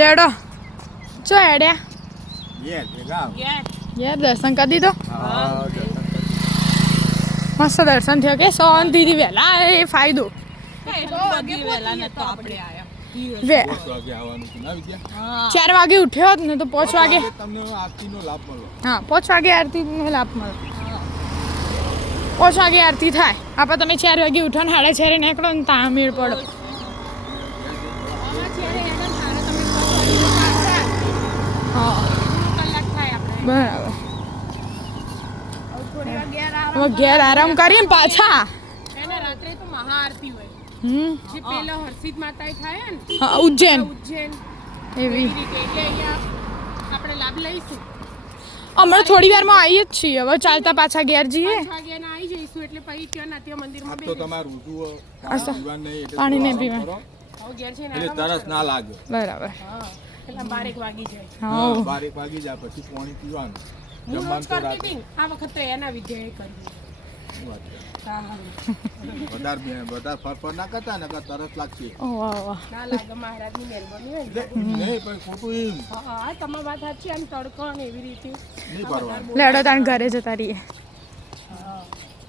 લેડો ચો એડ્યા ગયા યાર દર્શન કરી દીધો હા મસ્ત દર્શન થયો કે શાંતિથી વહેલા એ ફાયદો બધી વહેલા નતો આપણે આયા વે 5 વાગે આવવાનું છે ના વિદ્યા 4 વાગે ઉઠ્યો હોત ને તો 5 વાગે તમને આરતીનો લાભ મળો હા 5 વાગે આરતીનો લાભ મળે 5 વાગે આરતી થાય આપણે તમે 4 વાગે ઉઠો ને 4:30 નીકળો ને ત્યાં મેળ પડો હા બરાબર હવે ઘેર આરામ કરીએ ને પાછા રાત્રે તો મહાઆરતી હોય જે પેલો હર્ષિત માતાએ થાય ને હા ઉજ્જૈન ઉજ્જૈન એવી રીતે એટલે અહીંયા આપણે લાભ લઈશું હમણાં થોડી વારમાં આવીએ જ છીએ હવે ચાલતા પાછા ઘેર જઈએ 5 વાગ્યાના આવી જઈશું એટલે પછી ત્યાં નાટ્ય મંદિરમાં તો તમારું જુઓ અચ્છા. પીવાનું નહીં એટલે પાણી નહીં આરામ પીવા. કરો. હવે ઘેર છે ને એટલે તરસ ના લાગે બરાબર હા એટલે 12 વાગી જાય હા 12 વાગી જાય પછી પાણી પીવાનું હું રોજ જમવાનું તો કરતી રાતે હતી ને, આ વખત તો એના વિધેય કર્યું શું વાત છે? હા હા વધારે ફરફર ના કરતા ને કે તરસ લાગશે ઓ વાહ વાહ ના લાગે મહારાજની મહેરબાની હોય ને. એટલે નહીં પણ ખોટું એમ હા તમારી વાત સાચી આમ તડકો ને એવી રીતે નહીં ફરવાનું લેડો તાણ ઘરે જતા રહીએ